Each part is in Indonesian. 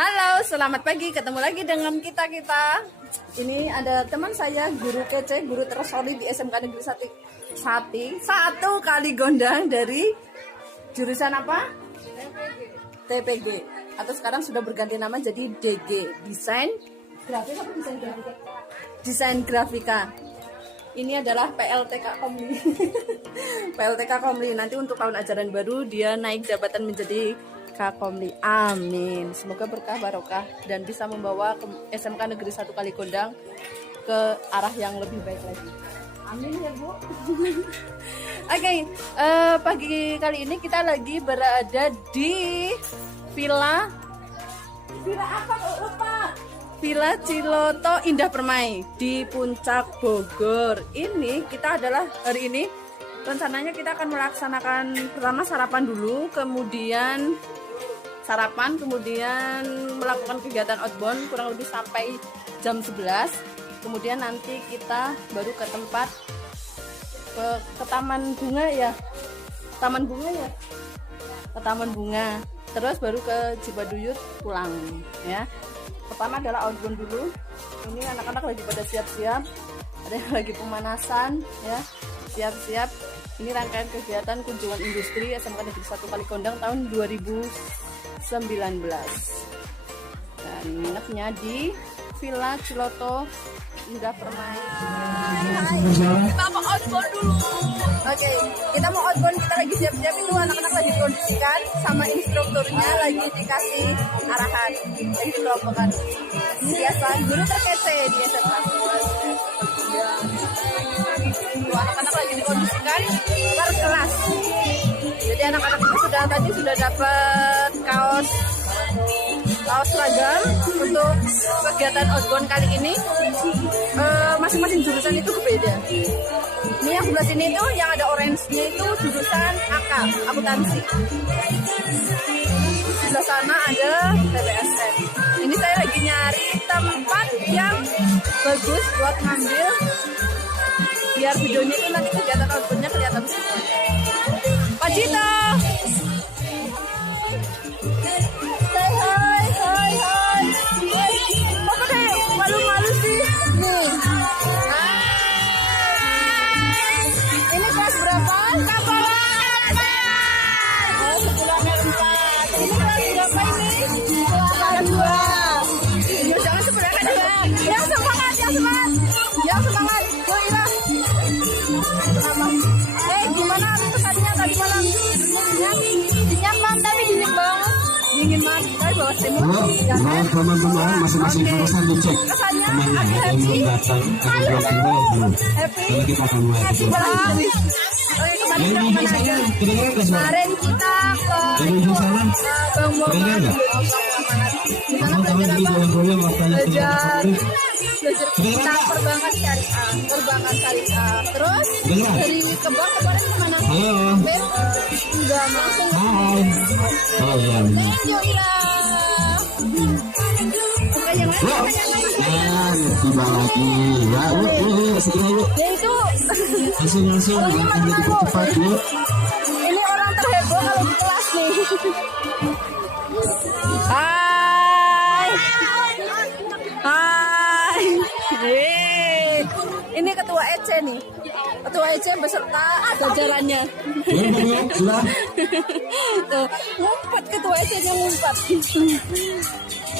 Halo, selamat pagi. Ketemu lagi dengan kita. Ini ada teman saya, guru kece, guru tersolid di SMK Negeri Satu Kali Gondang dari jurusan apa? TPG. Atau sekarang sudah berganti nama jadi DG, Desain Grafika atau Desain Grafika? Desain Grafika. Ini adalah PLTK Komli. PLTK Komli. Nanti untuk tahun ajaran baru dia naik jabatan menjadi Komli. Amin. Semoga berkah barokah dan bisa membawa ke SMK Negeri 1 Kali Gondang ke arah yang lebih baik lagi. Amin ya Bu. Oke, pagi kali ini kita lagi berada di Villa apa kok lupa? Villa Ciloto Indah Permai di Puncak Bogor. Ini kita adalah hari ini rencananya kita akan melaksanakan pertama sarapan dulu, kemudian melakukan kegiatan outbound kurang lebih sampai jam 11. Kemudian nanti kita baru ke tempat ke taman bunga ya. Ke taman bunga. Terus baru ke Cibaduyut pulang ya. Pertama adalah outbound dulu. Ini anak-anak lagi pada siap-siap. Ada yang lagi pemanasan ya. Siap-siap. Ini rangkaian kegiatan kunjungan industri SMK Negeri 1 Kali Gondang tahun 2019. Dan nginepnya di Villa Ciloto Indah Permai. Kita mau outbound dulu. Oke, kita mau outbound, kita lagi siap-siap itu anak-anak lagi kondisikan sama instrukturnya lagi dikasih arahan. Jadi kelompokkan. Biasa guru terkece di SMK. Anak-anak lagi dikondisikan per kelas. Jadi anak-anak itu sudah dapat kaos seragam untuk kegiatan outbound kali ini. Masing-masing jurusan itu berbeda. Ini yang sebelah sini itu yang ada orange-nya itu jurusan AK, akuntansi. Sebelah sana ada TPSN. Ini saya lagi nyari tempat yang bagus buat ngambil biar videonya itu nanti kegiatan outboundnya kelihatan semuanya. Pak Cito, say hai. Kok kayak malu-malu sih? Nih. Ini kelas berapa? Kapalan 4. Oh, sepulangnya 4. Ini kelas berapa ini? Kelas 2. Jangan sepulangnya 2. Yang semangat. Gue Ira. Gimana pesannya tadi malam? Nyaman tapi dingin banget. Dingin banget. Saya bawa selimut. Teman-teman masing-masing jurusan dicek. Temannya ada yang belum datang, ada yang belum. Jadi kita akan mulai. Kemarin kita ke Bang Muhammad. Di sana belajar tentang perbankan syariah. Terus dari Kebang kemarin kemana? Enggak langsung. Oh iya. Oke, yang lain. Tiba lagi. Ya, segera. Ya itu. Langsung makan jadi cepat Bu. Ini orang terheboh kalau di kelas nih. Hai. Ini ketua EC nih. Ketua EC beserta jajarannya. Tuh, ngumpet ketua EC-nya ngumpet.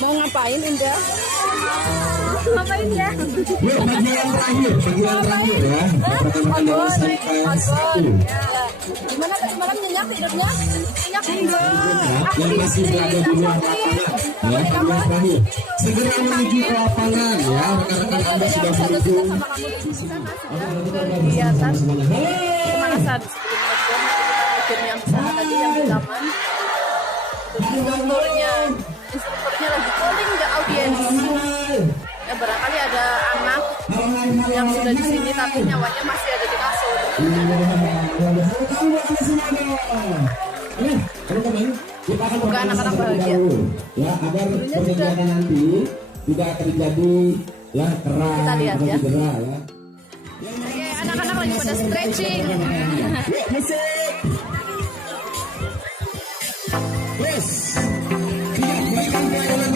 Mau ngapain Indah? Ngapain ya? Bagian terakhir ya. Outbound. Gimana tadi malam nyenyak tidurnya? Nyenyak enggak? Yang masih berada di luar lapangan ya, bagian terakhir. Segera menuju ke lapangan ya. Rekan-rekan Anda sudah menuju. Kegiatan pemanasan sebelum yang sana tadi yang di taman. Instrukturnya lagi calling the audience. Ya barangkali ada anak yang sudah di sini tapi nyawanya masih ada di kasur. Semoga anak-anak bahagia. Ya, agar perjalanan nanti tidak terjadi ya keram. Kita lihat ya. Ya. Oke, anak-anak lagi pada stretching. Yes. Tidak berikan pelayanan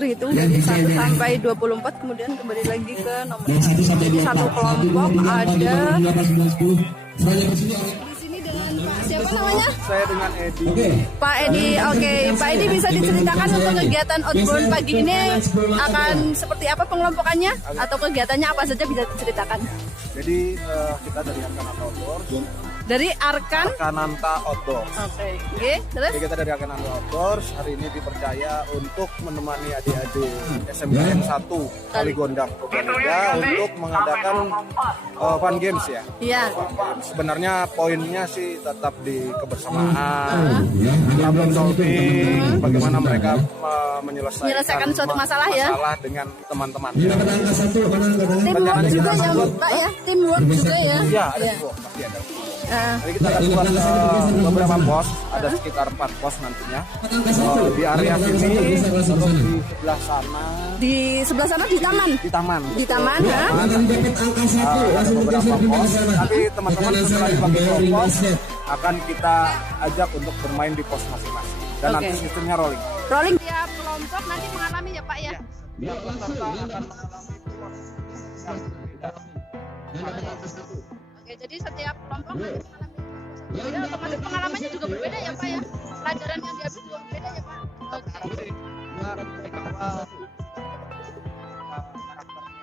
berhitung dari 1 sampai 24, kemudian kembali lagi ke nomor 1. Satu kelompok ada di sini dengan Pak siapa namanya? Saya dengan Edi. Pak Edi. Oke, Pak Edi bisa diceritakan untuk kegiatan outbound pagi ini akan seperti apa pengelompokannya atau kegiatannya apa saja bisa diceritakan? Jadi kita dari Arkananta Outdoors. Dari Arkananta Outdoors. Oke, terus? Jadi kita dari Arkananta Outdoors hari ini dipercaya untuk menemani adik-adik SMKN 1 Kali Gondang Purbalingga untuk mengadakan fun games ya. Iya. Sebenarnya poinnya sih tetap di kebersamaan, problem solving, bagaimana mereka menyelesaikan suatu masalah ya dengan teman-teman. Teamwork juga ya, Pak ya. Teamwork juga ya. Iya, ada teamwork, pasti ada. Jadi kita akan buat beberapa pos, ada sekitar 4 pos nantinya. Di area sini, terus di sebelah sana. Di sebelah sana di taman. Di taman. Di taman, ya. Ada beberapa pos. Tapi teman-teman setelah dibagi kelompok akan kita ajak untuk bermain di pos masing-masing. Dan nanti sistemnya rolling. Rolling tiap kelompok nanti mengalami ya Pak ya. Tiap peserta akan mengalami. Oke, jadi setiap kelompok nanti mengalami berbeda, otomatis pengalamannya juga berbeda ya Pak ya. Pelajaran yang diambil juga berbeda ya Pak. Oke.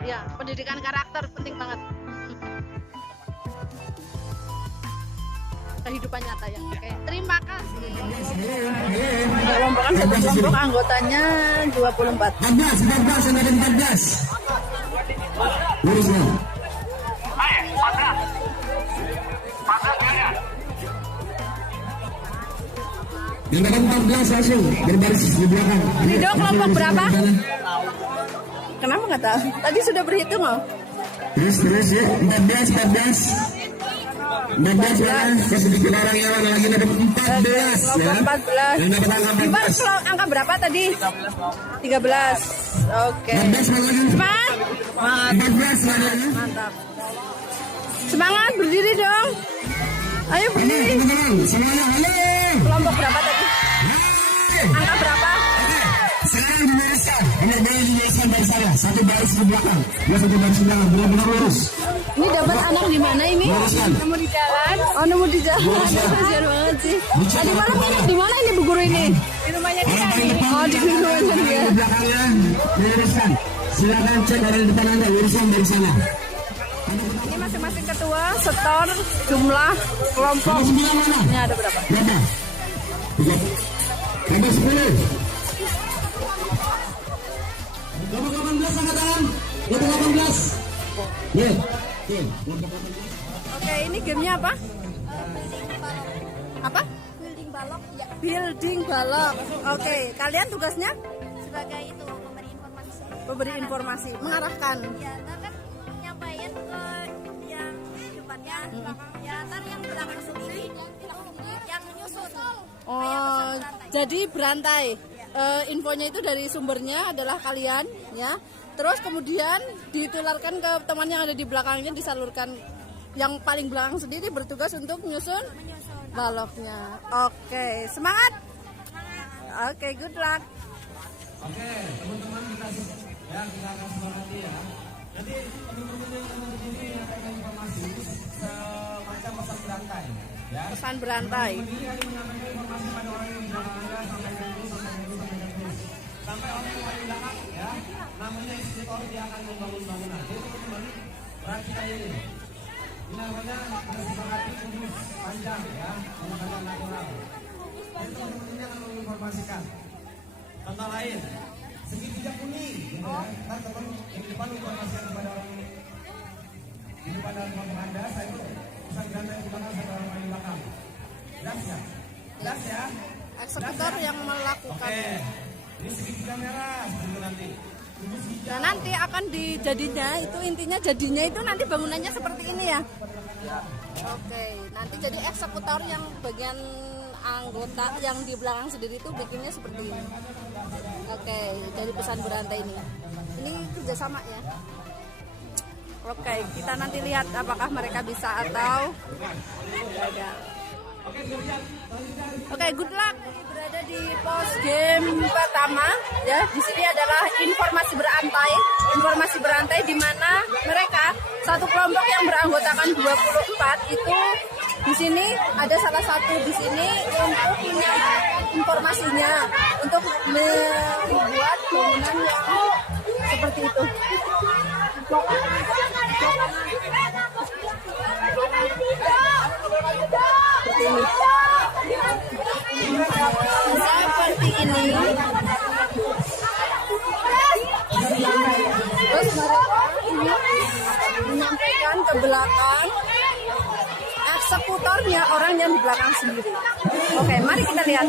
Ya, pendidikan karakter penting banget. Kehidupan nyata ya. Oke, terima kasih. Kelompokan satu kelompok anggotanya 24. 14 ada 14. Lurus ya. Yang dapat 14 langsung berbaris di belakang. Ridho kelompok berapa? Kenapa nggak tahu? Tadi sudah berhitung loh. Terus ya 14 14 mana? Sedikit orang yang lagi dapat 14 ya. 14. Yang dapat angka 14. Angka berapa tadi? 13. Oke. 14 lagi. Semangat. 14 mana? Mantap. Semangat berdiri dong. Ayo berdiri. Semuanya halo. Kelompok berapa tadi? Angka berapa? Sekarang diluruskan. Benar-benar diluruskan dari sana. Satu baris di belakang. Satu baris di belakang. Benar-benar lurus. Ini dapat anak di mana ini? Nemu di jalan. Oh, nemu di jalan. Kasihan banget sih. Tadi malam nginep di mana ini Bu Guru ini? Di rumahnya dia nih. Oh, di rumahnya dia. Di belakangnya diluruskan. Silakan cek dari depan Anda. Luruskan dari sana. Ini masing-masing ketua setor jumlah kelompok. Ini ada berapa? Berapa? Ada 10. Kelompok 18 angkat tangan. Kelompok 18. Ya. Oke, ini gamenya apa? Apa? Building balok ya, Building balok. Oke, kalian tugasnya sebagai itu memberi informasi. memberi informasi, mengarahkan. Ya, ntar kan nyampain ke yang depannya, belakangnya, ntar yang belakang sendiri yang menyusun. Oh, jadi berantai. Infonya itu dari sumbernya adalah kalian, ya. Terus kemudian ditularkan ke teman yang ada di belakangnya, disalurkan. Yang paling belakang sendiri bertugas untuk menyusun baloknya. Oke, semangat. Oke, good luck. Oke, teman-teman kita ya kita akan semangati ya. Nanti teman-teman yang ada di sini akan informasi semacam pesan berantai ya. Pesan berantai. Ini akan menyampaikan informasi pada orang yang di belakang Anda sampai sampai orang yang paling belakang ya. Namanya instruktur, dia akan membangun bangunan. Jadi teman-teman perhatikan ini. Ini namanya sepakati kudus panjang ya, panjang natural. Jadi teman-teman ini akan menginformasikan. Contoh lain, segitiga kuning, gitu ya. Kan teman yang di depan informasikan kepada orang ini. Di depan dan kelompok Anda, saya itu pesan berantai di belakang sama orang paling belakang. Jelas ya? Jelas ya? Eksekutor yang melakukan. Oke. Ini segitiga merah, seperti nanti. Nah, nanti akan dijadinya itu intinya jadinya itu nanti bangunannya seperti ini ya. Oke, nanti jadi eksekutor yang bagian anggota yang di belakang sendiri itu bikinnya seperti ini. Oke, dari pesan berantai ini. Ini kerjasama ya. Oke, kita nanti lihat apakah mereka bisa atau gagal. Oke, good luck. Berada di pos game pertama, ya. Di sini adalah informasi berantai di mana mereka satu kelompok yang beranggotakan 24 itu di sini ada salah satu di sini untuk menyampaikan informasinya untuk membuat bangunan yang seperti itu. Seperti ini. Terus mereka menyampaikan ke belakang, eksekutornya orang yang di belakang sendiri. Oke, mari kita lihat.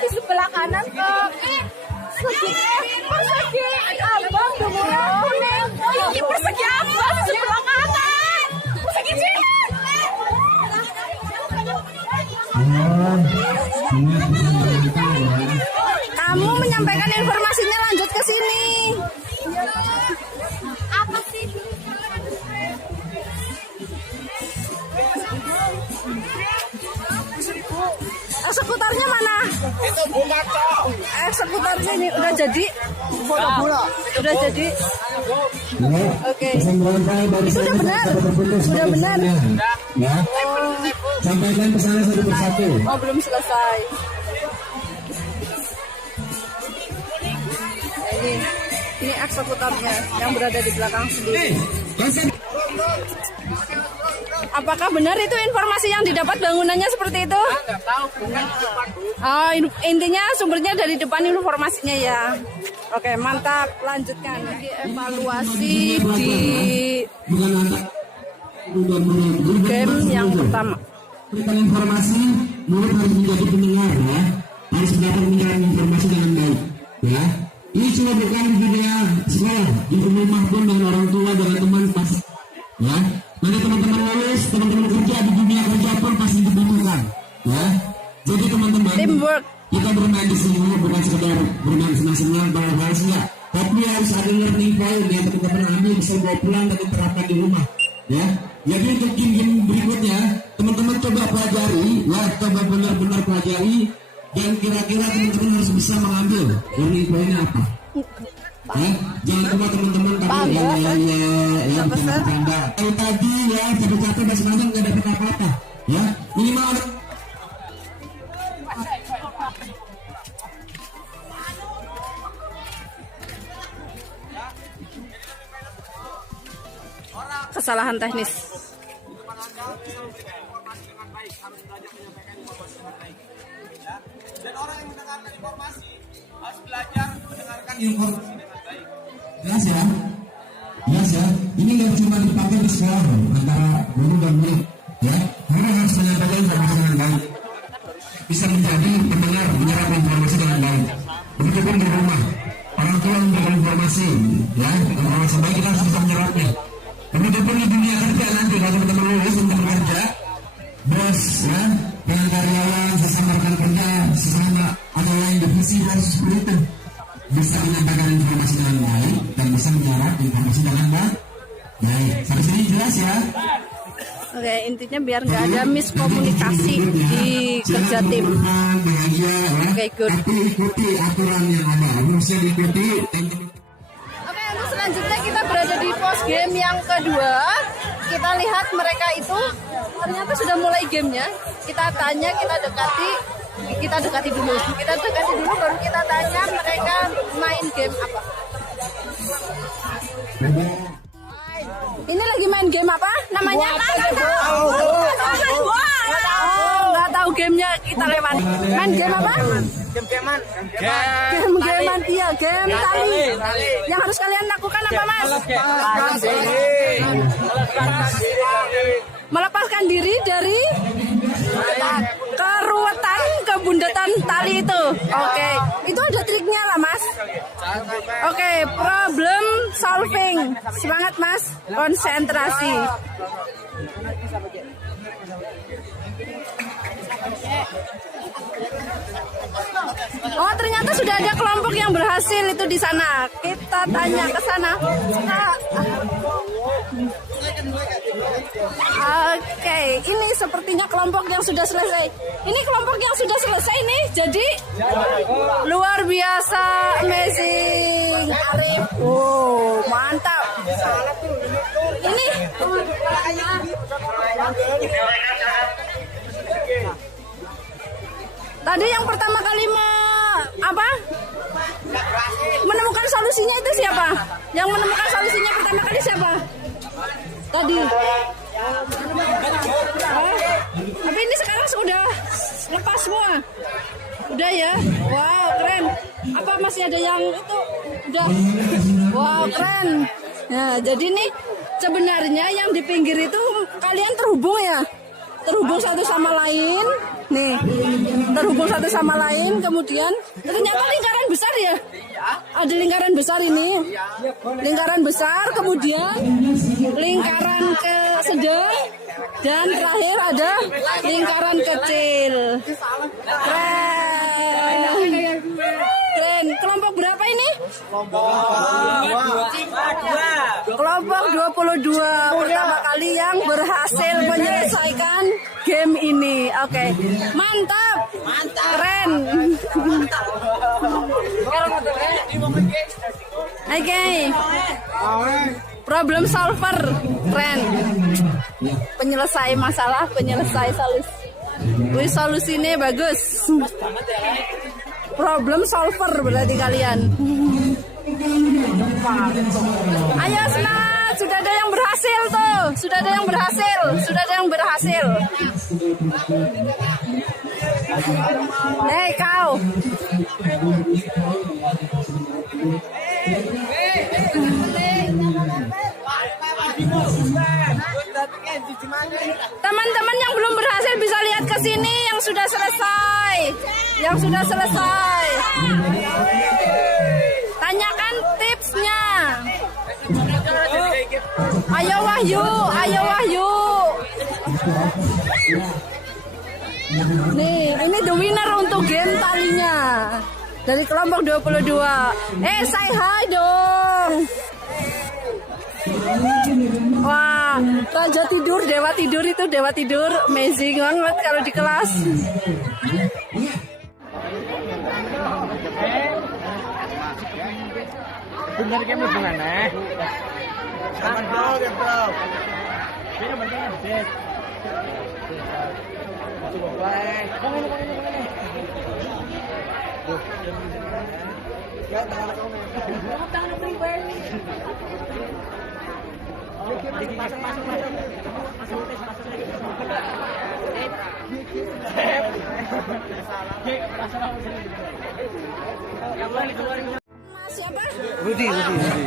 Di sebelah kanan ke persegi abang ini persegi apa sebelah kanan persegi sini. Kamu menyampaikan informasinya lanjut ke sini. Apa sih? Eksekutornya mana? Itu bunga cok. Eksekutornya ini udah jadi. Bola. Udah jadi. Oke. Itu udah benar. Sudah benar. Ya. Sampaikan pesannya satu persatu. Oh, belum selesai. Ini eksekutornya yang berada di belakang sendiri. Apakah benar itu informasi yang didapat bangunannya seperti itu? Oh, intinya sumbernya dari depan informasinya ya. Oke, mantap. Lanjutkan dievaluasi di game yang pertama. Berikan informasi, murid harus menjadi pendengar ya. Harus dapat mendengar informasi dengan baik ya. Ini cuma bukan di dunia sekolah, di rumah pun dengan orang tua, dengan teman pasti ya. Nanti teman-teman lulus, teman-teman kerja di dunia kerja pun pasti dibutuhkan ya. Jadi teman-teman, Teamwork. kita bermain di sini bukan sekedar bermain senang-senang bahagia, tapi harus ada learning point yang teman-teman ambil bisa bawa pulang dan diterapkan di rumah ya. Jadi untuk game berikutnya teman-teman coba pelajari ya, coba benar-benar pelajari dan kira-kira teman-teman harus bisa mengambil learning point-nya apa ya. Jangan cuma teman-teman tadi ya bercanda kalau tadi ya capek-capek masing-masing nggak dapat apa-apa ya. Minimal ada kesalahan teknis. Dan orang yang mendengarkan informasi harus belajar mendengarkan informasi dengan baik. jelas ya. Jelas ya. Ini nggak cuma dipakai di sekolah antara guru dan murid ya. Karena harus menyampaikan informasi dengan baik. Bisa menjadi pendengar menyerap informasi dengan baik. Begitupun di rumah, orang tua memberikan informasi ya, informasi baik kita harus bisa menyerapnya. Begitupun di dunia kerja nanti kalau teman-teman lulus untuk bekerja, bos ya, dengan karyawan, sesama rekan kerja, sesama atau lain divisi harus seperti itu. Bisa menyampaikan informasi dengan baik dan bisa menyerap informasi dengan baik. Sampai sini jelas ya. Oke, intinya biar nggak ada miskomunikasi di kerja tim. Oke, good. Tapi ikuti aturan yang ada, harusnya diikuti. Oke, untuk selanjutnya kita berada di pos game yang kedua. Kita lihat mereka itu ternyata sudah mulai gamenya. Kita tanya, kita dekati dulu. Kita dekati dulu baru kita tanya mereka main game apa. Ini lagi main game apa? Namanya? Nggak tahu gamenya, kita lewat. Main game apa? Game-gamean. Game-gamean, iya, game tali. Yang harus kalian lakukan apa, Mas? Melepaskan diri dari keruwetan, kebundatan tali itu. Oke, itu ada triknya lah, Mas. Oke, problem solving. Semangat, Mas. Konsentrasi. Oh, ternyata sudah ada kelompok yang berhasil itu di sana. Kita tanya ke sana. Oke, ini sepertinya kelompok yang sudah selesai. Ini kelompok yang sudah selesai nih, jadi luar biasa, amazing. Arif, wow, mantap. Ini tadi yang pertama kali menemukan solusinya itu siapa? Yang menemukan solusinya pertama kali siapa? Tadi. Tapi ini sekarang sudah lepas semua. Udah ya. Wow, keren. Apa masih ada yang itu? Udah. Wow, keren. Nah, jadi nih sebenarnya yang di pinggir itu kalian terhubung ya? Terhubung satu sama lain. Nih, terhubung satu sama lain. Kemudian ternyata lingkaran besar ya? Ada lingkaran besar ini. Lingkaran besar, kemudian lingkaran sedang, dan terakhir ada lingkaran kecil. Keren. Keren. Kelompok berapa ini? Kelompok 22 pertama kali yang berhasil menyelesaikan game ini. Oke. Mantap. Keren. Oke. Problem solver. Keren. Penyelesai masalah, penyelesai solusi. Wih, solusinya bagus. Problem solver berarti kalian. Ayo semangat, sudah ada yang berhasil tuh. Sudah ada yang berhasil. Sudah ada yang berhasil. Hei kau. Teman-teman yang belum berhasil bisa lihat ke sini yang sudah selesai. Yang sudah selesai. Tanyakan tipsnya. Ayo Wahyu, ayo Wahyu. Nih, ini the winner untuk game talinya. Dari kelompok 22. Say hi dong. Wah, raja tidur, dewa tidur itu dewa tidur. Amazing banget kalau di kelas. Bener kan hubungannya? Jangan bro, ya bro. Ini penting update. Coba baik. Kamu ini. Ya, tangan kamu. Tangan everywhere. Masuk. Siapa? Rudi.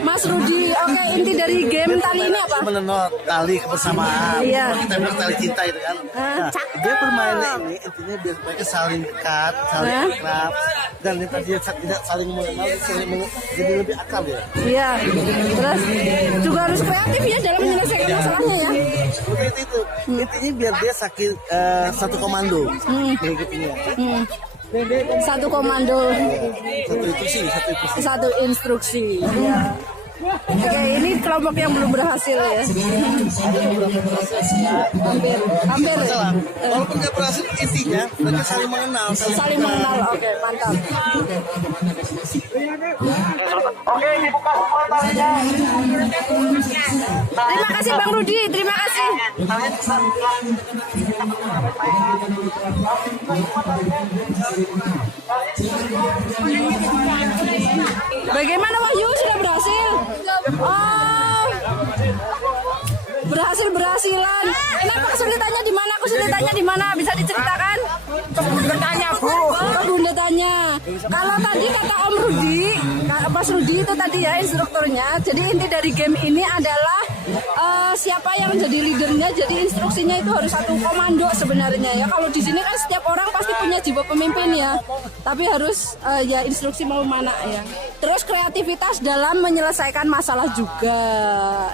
Mas Rudi. Oke, inti dari game tali ini apa? Menenot tali kebersamaan. Iya. Kita bilang tali cinta itu kan. Nah, dia permainnya ini intinya biar mereka saling dekat, saling akrab, dan yang tadinya tidak saling mengenal, jadi lebih akrab ya. Iya. Terus juga harus kreatif ya dalam menyelesaikan masalahnya ya. Begitu itu. Intinya biar dia satu komando. Kayak gitu ya. Satu komando, satu instruksi. Ya. Oke, ini kelompok yang belum berhasil ya. Hampir. Walaupun nggak berhasil, intinya mereka saling mengenal. Saling mengenal. Oke, mantap. Oke, dibuka semua talinya. Terima kasih Bang Rudi, terima kasih. Bagaimana Wahyu, sudah berhasil? Oh, berhasilan. Kenapa kesulitannya di mana? Kesulitannya di mana? Bisa diceritakan? Bertanya Bu. Bunda tanya. Kalau tadi kata Om Rudi, Mas Rudi itu tadi ya instrukturnya. Jadi inti dari game ini adalah siapa yang jadi leadernya, jadi instruksinya itu harus satu komando sebenarnya ya. Kalau di sini kan setiap orang pasti punya jiwa pemimpin ya. Tapi harus ya instruksi mau mana ya. Terus kreativitas dalam menyelesaikan masalah juga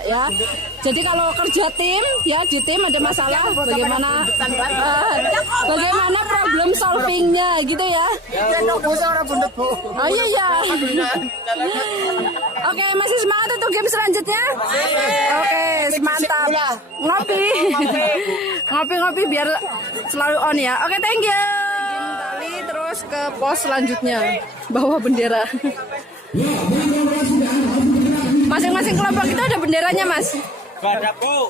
ya. Jadi kalau kerja tim ya, di tim ada masalah bagaimana problem solvingnya gitu ya. Oh iya. Oke, masih semangat untuk game selanjutnya? Oke, semangat. mantap. Ngopi. Ngopi biar selalu on ya. Oke, thank you. Tali terus ke pos selanjutnya. Bawa bendera. Masing-masing kelompok itu ada benderanya, Mas? Gak ada, Bu.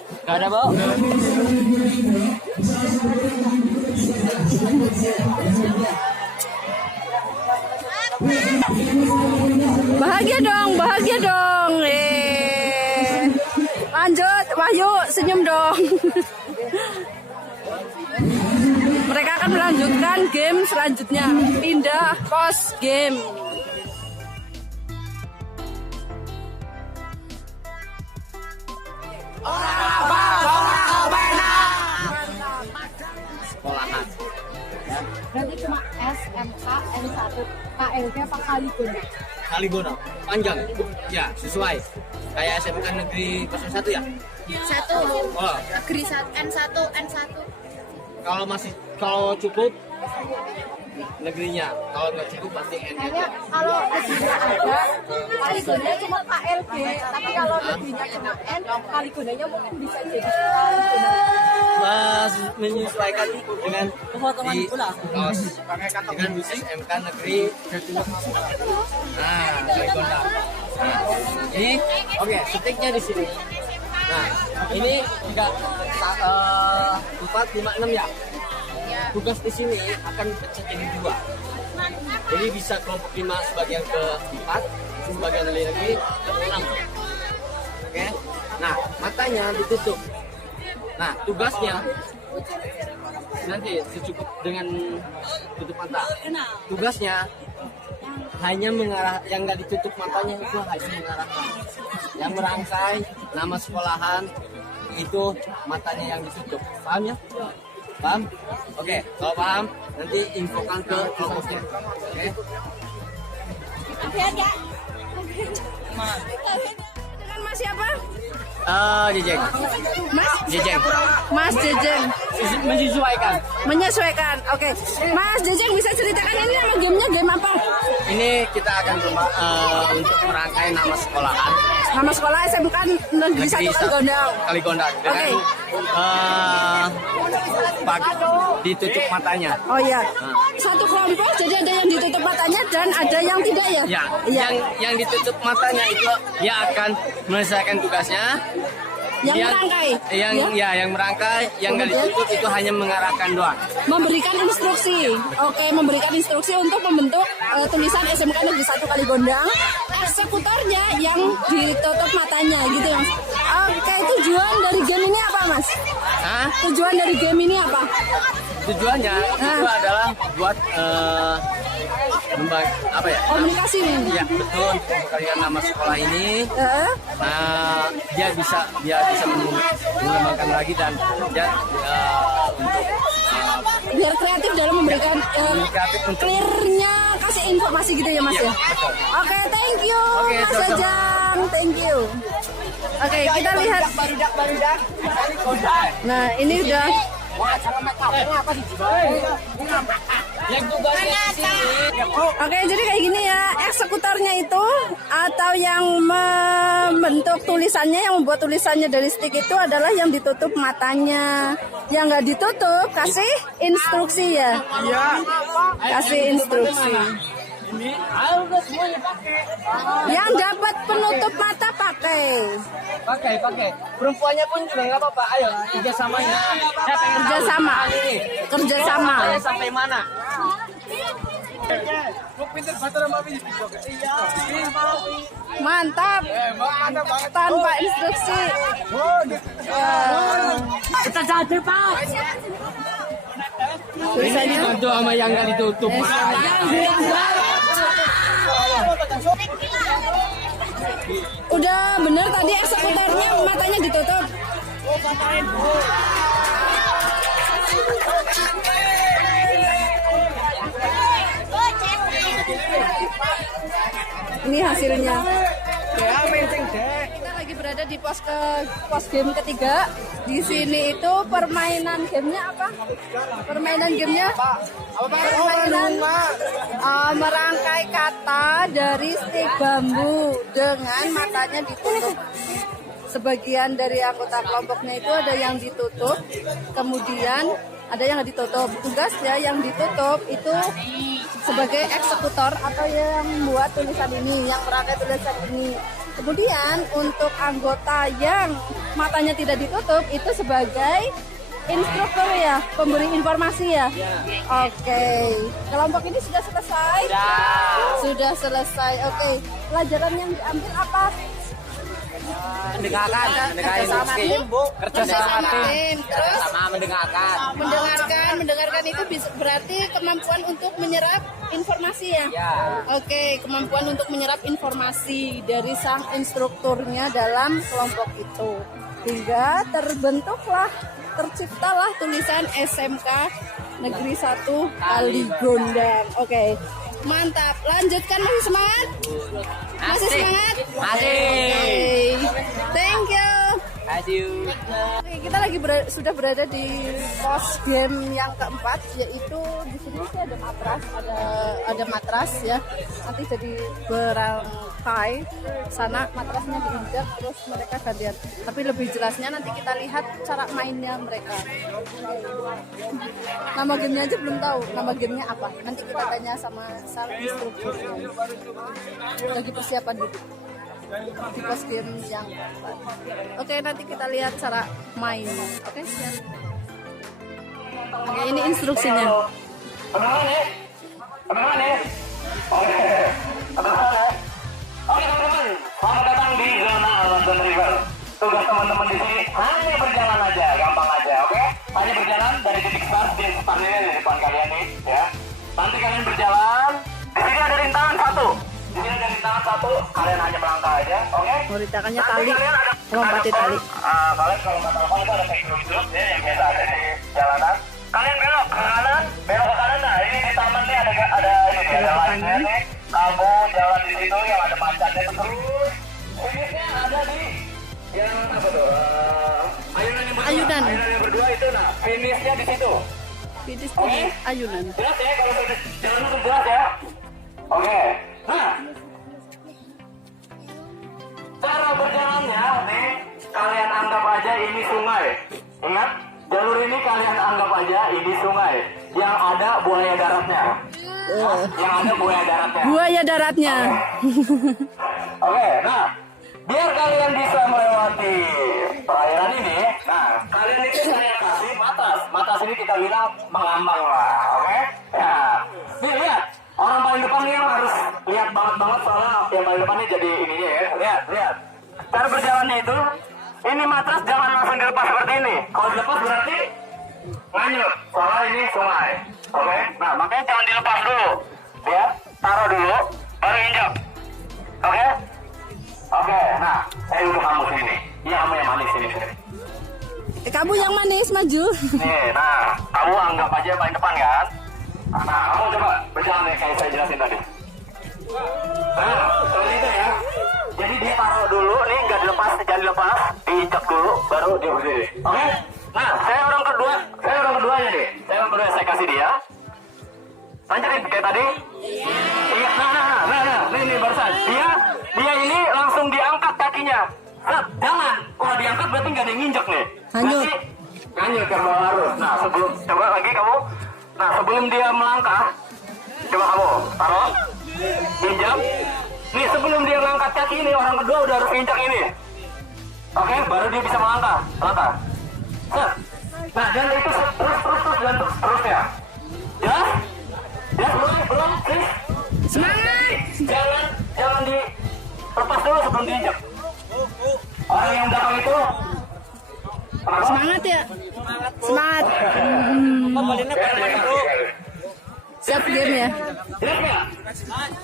Bahagia dong. Lanjut, Wahyu, senyum dong. Mereka akan melanjutkan game selanjutnya. Pindah pos game. Sekolahan. Berarti cuma SMK N1 KLG apa Kaligona? Kaligona. Panjang. Ya, sesuai. Kayak SMK Negeri 01 ya? Satu. Oh, Negeri N1. kalau cukup negerinya. Kalau nggak cukup pasti N Kayaknya aja. kalau negerinya ada, Kaligonanya cuma KLG. Tapi kalau negerinya cuma N, Kaligonanya mungkin bisa jadi Kaligona. Menyesuaikan dengan di kaos dengan SMK Negeri. Nah, Kaligona. Nah, ini oke, sticknya di sini. Nah, ini 4, 5, 6 ya. Tugas di sini akan pecah jadi 2. Jadi bisa kelompok 5 sebagian ke 4, sebagian lagi ke 6. Oke. Nah, matanya ditutup. Nah, tugasnya nanti secukup dengan tutup mata. Tugasnya hanya mengarah, yang nggak ditutup matanya itu hanya mengarahkan. Yang merangkai nama sekolahan itu matanya yang ditutup. Paham ya? Paham? Oke, kalau paham nanti infokan ke kelompoknya. Oke. Dengan Mas siapa? Jejeng. Mas? Jejeng. Mas Jejeng. Menyesuaikan. Oke. Mas Jejeng bisa ceritakan ini nama gamenya game apa? Ini kita akan coba untuk merangkai nama sekolahan. Nama sekolah SMK Negeri 1 Kaligondang. Kaligondang dengan ditutup matanya. Oh iya. Satu kelompok jadi ada yang ditutup matanya dan ada yang tidak ya? Ya, Iya. yang ditutup matanya itu dia akan menyelesaikan tugasnya. Yang merangkai. Yang merangkai, yang nggak ditutup itu hanya mengarahkan doang. Memberikan instruksi. Oke, memberikan instruksi untuk membentuk tulisan SMK Negeri 1 Kaligondang. Eksekutornya yang ditutup matanya gitu Mas. Oke, tujuan dari game ini apa Mas? Hah? Tujuan dari game ini apa? Tujuannya itu adalah buat apa ya? Komunikasi nih. Ya betul, kalian nama sekolah ini. Dia bisa mengembangkan lagi dan dia untuk biar kreatif dalam memberikan clearnya kasih informasi gitu ya Mas ya. betul. Oke, thank you Oke, Mas sama-sama. Jajang, thank you. Oke, kita lihat. Nah, ini udah. Oke, jadi kayak gini ya, eksekutornya itu atau yang membentuk tulisannya, yang membuat tulisannya dari stick itu adalah yang ditutup matanya. Yang nggak ditutup kasih instruksi ya. Iya. Kasih instruksi. Yang dapat penutup mata pakai. Pakai. Perempuannya pun juga nggak apa-apa. Ayo kerjasama ya. Saya pengen tahu Kerjasama. ini. Kerjasama. Saya sampai mana? Mantap. Tanpa instruksi. Kita jadi Pak. Tulisannya. Itu sama yang nggak ditutup. Udah bener tadi eksekutornya matanya ditutup. Ini hasilnya. Kita lagi berada di pos game ketiga. Di sini itu permainan gamenya apa? Permainan gamenya merangkai kata dari stik bambu dengan matanya ditutup. sebagian dari anggota kelompoknya itu ada yang ditutup, kemudian ada yang nggak ditutup. Tugasnya yang ditutup itu sebagai eksekutor atau yang membuat tulisan ini, yang merakai tulisan ini. Kemudian untuk anggota yang matanya tidak ditutup itu sebagai instruktur ya, pemberi informasi ya. Oke, kelompok ini sudah selesai? Sudah selesai. Oke, pelajaran yang diambil apa? Mendengarkan instruksi, kerja sama tim, terus mendengarkan. mendengarkan itu berarti kemampuan untuk menyerap informasi ya. Oke, kemampuan untuk menyerap informasi dari sang instrukturnya dalam kelompok itu, hingga terciptalah tulisan SMK Negeri 1 Kaligondang. Oke, mantap. Lanjutkan, masih semangat? Masih semangat? Masih. Oke. Thank you. Oke, kita lagi sudah berada di pos game yang keempat, yaitu di sini sih ada matras ya. Nanti jadi berangkai sana matrasnya diinjak terus mereka gantian. Tapi lebih jelasnya nanti kita lihat cara mainnya mereka. Nama gamenya aja belum tahu. Nama gamenya apa? Nanti kita tanya sama sang instruktur. Lagi persiapan gitu di pos game yang keempat. Oke, nanti kita lihat cara main. Oke, siap. Oke, ini instruksinya. Oke teman-teman, selamat datang di zona London River. Tugas teman-teman di sini hanya berjalan aja, gampang aja, oke? Hanya berjalan dari titik start di depan kalian nih, ya. Nanti kalian berjalan. Di sini ada rintangan satu. Di sini ada rintangan satu. Kalian hanya melangkah aja, oke? Oh, rintangannya tali. Lompati tali. Kalian kalau nggak tahu itu ada kayak gitu, ya, yang biasa ada di jalanan. Kalian belok ke kanan, belok ke kanan. Nah, ini di taman nih ada ini nih, ada lainnya nih. Kamu jalan di situ yang ada macannya itu terus. Finishnya ada di yang apa tuh? Ayunan yang berdua itu, nah finishnya di situ. Finish di ayunan. Jelas ya kalau sudah jalan itu jelas ya. Oke. Nah, cara berjalannya nih kalian anggap aja ini sungai. Ingat, jalur ini kalian anggap aja ini sungai. Yang ada buaya daratnya. Yang ada buaya daratnya. Buaya daratnya. Oke, nah biar kalian bisa melewati perairan ini, nah kalian itu saya kasih matas. Matas ini kita bilang mengambang lah, oke? Ya, nih lihat. Orang paling depan nih yang harus lihat banget soalnya yang paling depan ini jadi ininya ya. Lihat. Cara berjalannya itu, ini matras jangan langsung dilepas seperti ini. Kalau dilepas berarti nganyut, soalnya ini sungai. Oke? Nah, makanya jangan dilepas dulu. Ya, taruh dulu, baru injak. Oke? Oke, nah, saya udah kamu sini. Iya, kamu yang manis sini. Kamu yang manis, maju. Nih, nah, kamu anggap aja paling depan kan? Nah, kamu coba berjalan ya kayak saya jelasin tadi. Nah, seperti itu ya. Jadi dia taruh dulu, nih nggak dilepas, jangan dilepas, diinjak dulu, baru dia berdiri. Oke? Nah, saya orang keduanya nih. Saya kasih dia. Lanjutin kayak tadi. Iya. Nah, nih barusan. Dia ini langsung diangkat kakinya. Jangan. Kalau diangkat berarti nggak ada yang nginjek nih. Hanyut. Hanyut ke bawah arus. Nah, coba lagi kamu. Nah, sebelum dia melangkah, coba kamu taruh, injak. Nih, sebelum dia mengangkat kaki ini, orang kedua udah harus injak ini. Oke, baru dia bisa melangkah. Nah, dan itu terus dan terusnya. Ya, belum, please. Semangat. Jangan dilepas dulu sebelum diinjak. Orang yang belakang itu. Semangat ya. Semangat. Siap game ya. Jelas nggak?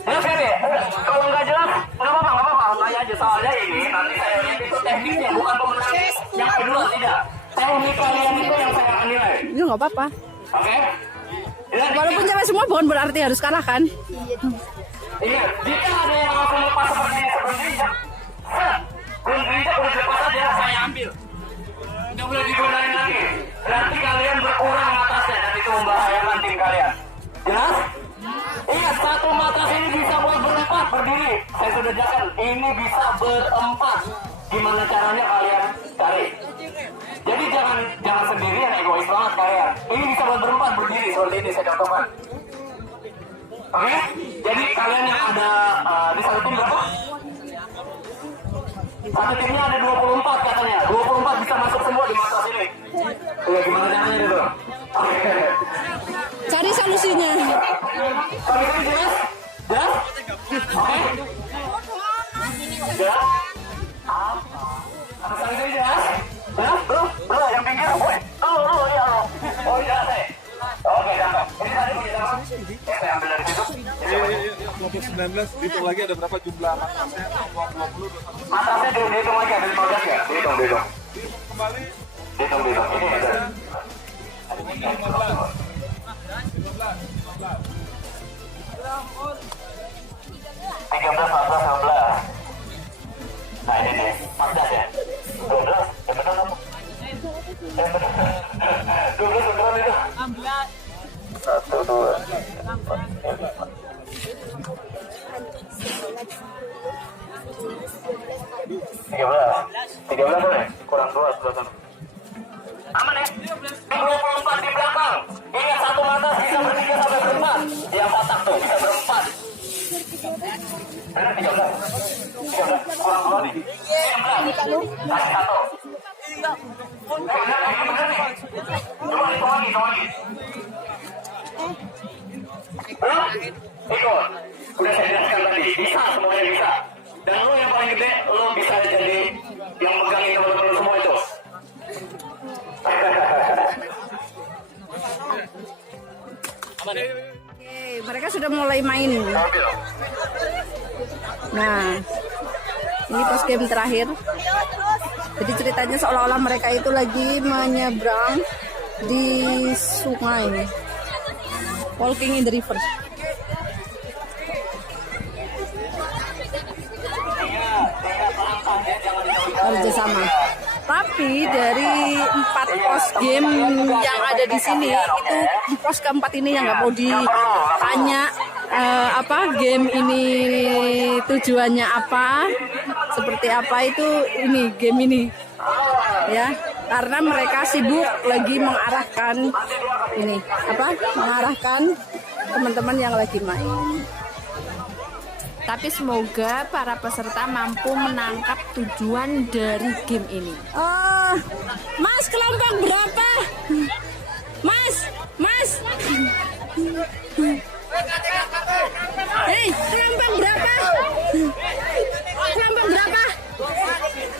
Jelas kan ya? Kalau nggak jelas, nggak apa-apa. Tanya aja soalnya ini nanti saya lihat itu tekniknya, bukan pemenang yang kedua, tidak. Teknik kalian itu yang saya akan nilai. Itu nggak apa-apa. Oke? Walaupun cewek semua bukan berarti harus kalah kan? Iya, jika ada yang langsung lepas seperti ini sebelum diinjak, belum diinjak udah dilepas aja, saya ambil. Nggak boleh digunain lagi. Berarti kalian berkurang atasnya dan itu membahayakan tim kalian. Jelas? Ingat, satu matras ini bisa buat berempat berdiri. Saya sudah jelaskan, ini bisa berempat. gimana caranya kalian cari. Jadi jangan sendirian, egois banget kalian. Ini bisa buat berempat berdiri seperti ini saya contohkan. Oke? Jadi kalian yang ada di satu tim berapa? Satu timnya ada 24 katanya. 24 bisa masuk semua di matras ini. Ya, gimana caranya itu? Oke. Cari solusinya. Solusi jelas? Jelas? Oke? Jelas? Apa solusi jelas? Jelas? Bro, yang pinggir. Oh, iya. Oh, iya, saya. Oke, cakep. Ini tadi punya siapa? Saya ambil dari situ. Kelompok 19 dihitung lagi ada berapa jumlah matrasnya? 20, 21. Matrasnya dihitung lagi ada 15 ya? Dihitung. Kembali Dihitung. Ini ada. 15. Tiga 13, 14, 15. Nah ini nih, 14 ya? 12, yang bener kamu? 12 beneran itu? 1, 2, 13 boleh? Kurang 2 sebelah sana. Aman ya? 24 di belakang. Ingat satu mata bisa bertiga sampai berempat. Yang kotak tuh bisa berempat. Benar 13. 13 kurang 2 nih. 16. Kasih 1. Benar nih. Coba hitung lagi. Belum? Ikut. Udah saya jelaskan tadi. Bisa, semuanya bisa. Dan lo yang paling gede, lo bisa jadi yang megangin teman-teman lo semua itu. Oke, mereka sudah mulai main. Nah, ini pas game terakhir. Jadi ceritanya seolah-olah mereka itu lagi menyeberang di sungai, walking in the river. Kerjasama. Tapi dari 4 pos game yang ada di sini, itu pos keempat ini yang nggak mau ditanya apa game ini tujuannya apa, seperti apa itu ini game ini, ya. Karena mereka sibuk lagi mengarahkan ini mengarahkan teman-teman yang lagi main. Tapi semoga para peserta mampu menangkap tujuan dari game ini. Mas, kelompok berapa? Mas. Kelompok berapa?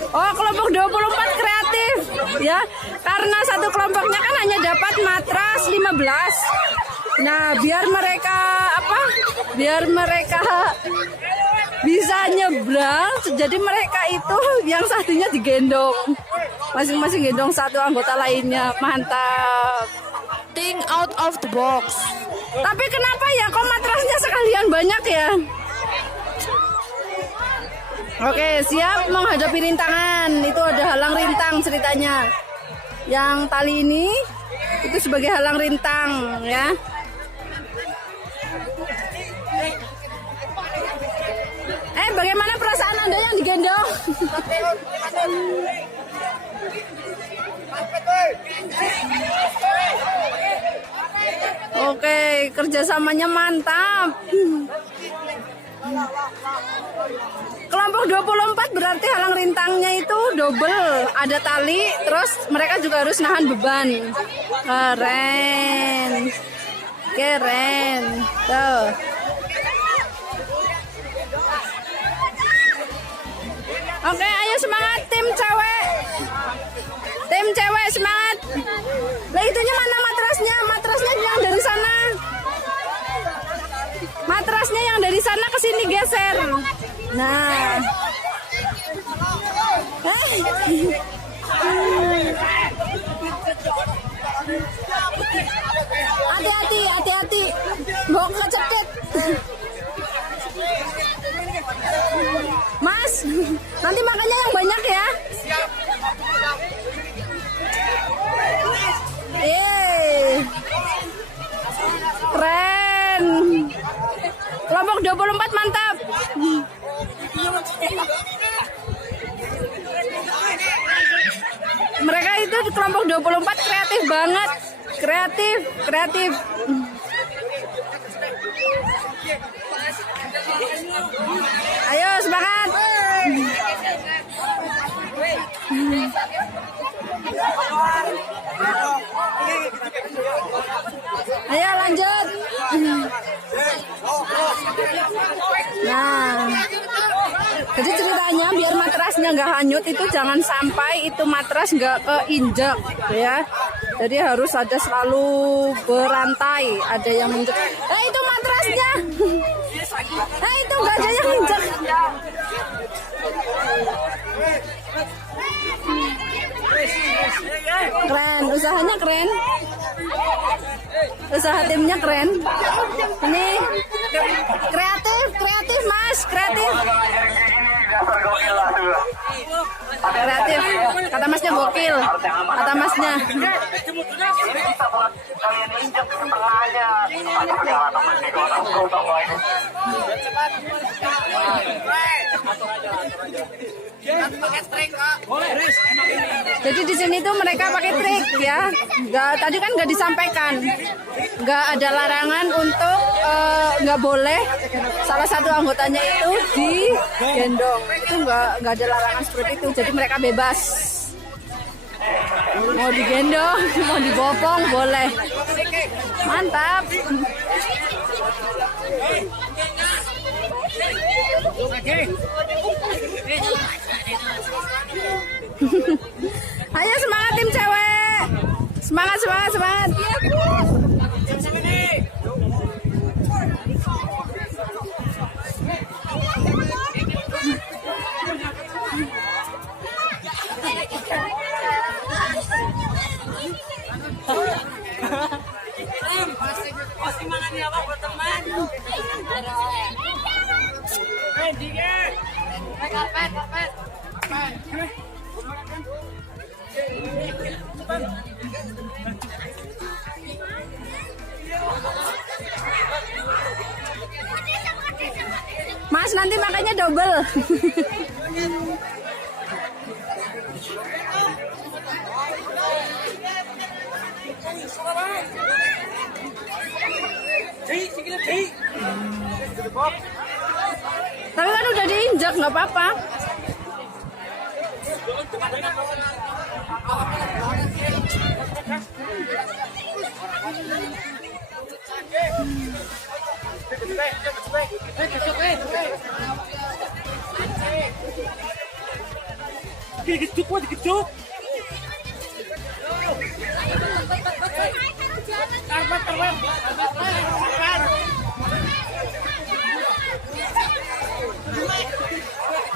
Oh, kelompok 24 kreatif, ya. Karena satu kelompoknya kan hanya dapat matras 15. Nah, biar mereka bisa nyebrang, jadi mereka itu yang satunya digendong, masing-masing gendong satu anggota lainnya. Mantap. Think out of the box. Tapi kenapa ya kok matrasnya sekalian banyak ya? Oke, siap menghadapi rintangan. Itu ada halang rintang ceritanya. Yang tali ini itu sebagai halang rintang, ya. Bagaimana perasaan Anda yang digendong? Oke, kerjasamanya mantap. Kelompok 24 berarti halang rintangnya itu double, ada tali, terus mereka juga harus nahan beban. Keren. Tuh. Oke, ayo semangat tim cewek. Tim cewek semangat. Lah itunya mana matrasnya? Matrasnya yang dari sana. Matrasnya yang dari sana ke sini geser. Nah. Hati-hati. Bawa keceket. Mas, nanti makannya yang banyak ya. Keren. Kelompok 24 mantap. itu di kelompok 24 kreatif banget. Kreatif. Ayo semangat. Ayo lanjut. Nah, jadi ceritanya biar matrasnya nggak hanyut itu jangan sampai itu matras nggak keinjak ya. Jadi harus ada selalu berantai. Ada yang menjek. Itu matrasnya. Itu nggak ada yang menjek. Keren, usahanya keren. Usaha timnya keren. Ini kreatif mas, kreatif. Kreatif. Kata masnya gokil. Kata masnya. Jadi di sini tuh mereka pakai trik ya. Tadi kan nggak disampaikan, nggak ada larangan untuk nggak boleh salah satu anggotanya itu digendong. Itu nggak ada larangan seperti itu. Jadi mereka bebas. Mau digendong, mau dibopong boleh. Mantap. Ayo semangat tim cewek. Semangat. Mas nanti makanya double. Tapi kan udah diinjak nggak apa-apa.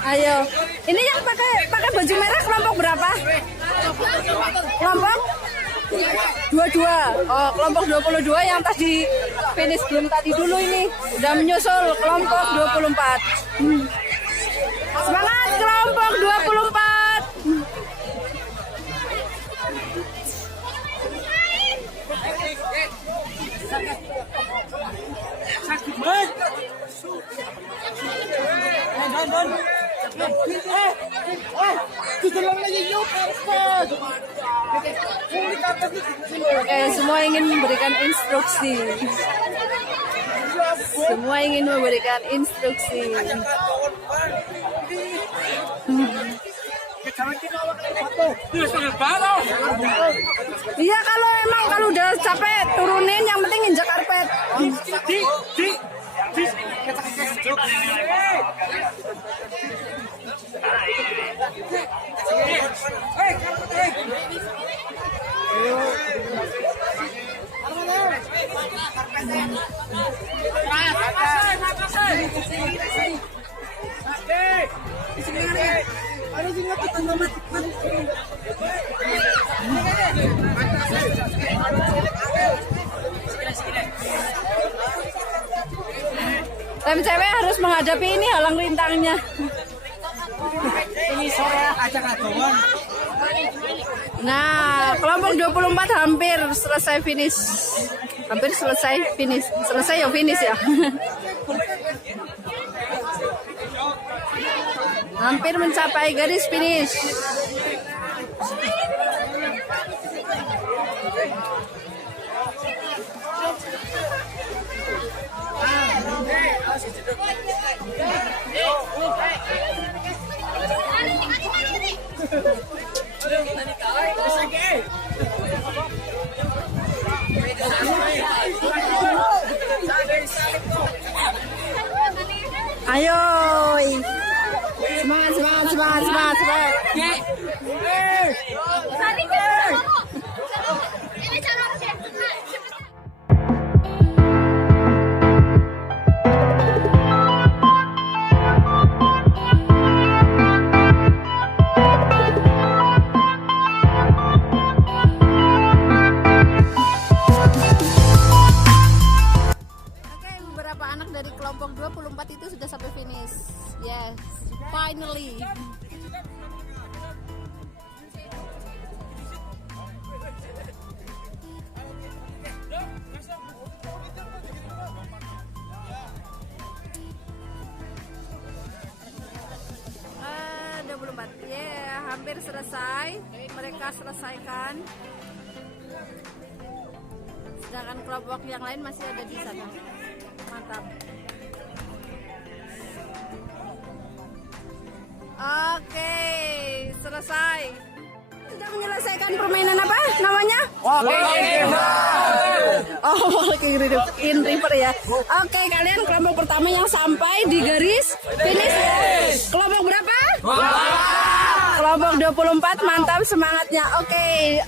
Ayo, ini yang pakai baju merah kelompok berapa? Kelompok 22. Oh, kelompok 22 yang tadi finish game tadi dulu ini udah menyusul kelompok 24. Semangat kelompok 24. Oke, semua ingin memberikan instruksi. Iya, kalau udah capek turunin, yang penting injak karpet. Tim cewek harus menghadapi ini halang rintangnya. Ini sore ajak adoan. Nah, kelompok 24 hampir selesai finish. Selesai ya finish ya. Hampir mencapai garis finish. Ayo, semangat, semangat, semangat, semangat, semangat. Ini cara beberapa anak dari kelompok 24 itu sudah sampai finish. Yes, finally. Ah, 24. Yeah, hampir selesai. Mereka selesaikan. Sedangkan kelompok yang lain masih ada di sana. Mantap. Oke, selesai. Sudah menyelesaikan permainan apa namanya? Walking in river ya. Oke, kalian kelompok pertama yang sampai di garis finish ya. Kelompok berapa? Kelompok 24, mantap semangatnya. Oke,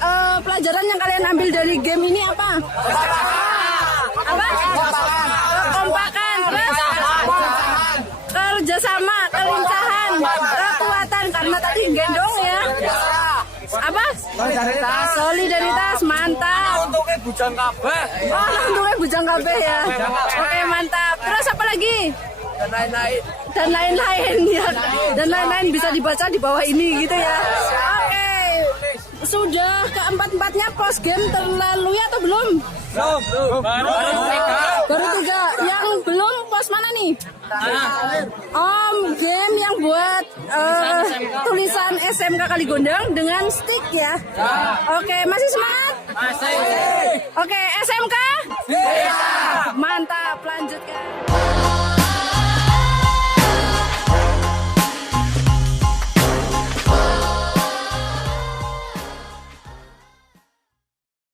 pelajaran yang kalian ambil dari game ini apa? Apa? Kekompakan, terus kerjasama, kelincahan, kekuatan, karena tadi gendong ya. Apa? Solidaritas, mantap. Untungnya bujang kabeh. Oh, untungnya bujang kabeh ya. Oke, mantap. Terus apa lagi? Dan lain-lain. Dan lain-lain ya. Dan lain-lain bisa dibaca di bawah ini gitu ya. Oke. Sudah keempat-empatnya post game terlalui atau belum? Belum. Baru 3. Yang belum pos mana nih? Game yang buat tulisan SMK Kaligondang dengan stick ya. Oke, masih semangat? Masih. Oke, SMK? Mantap, lanjutkan.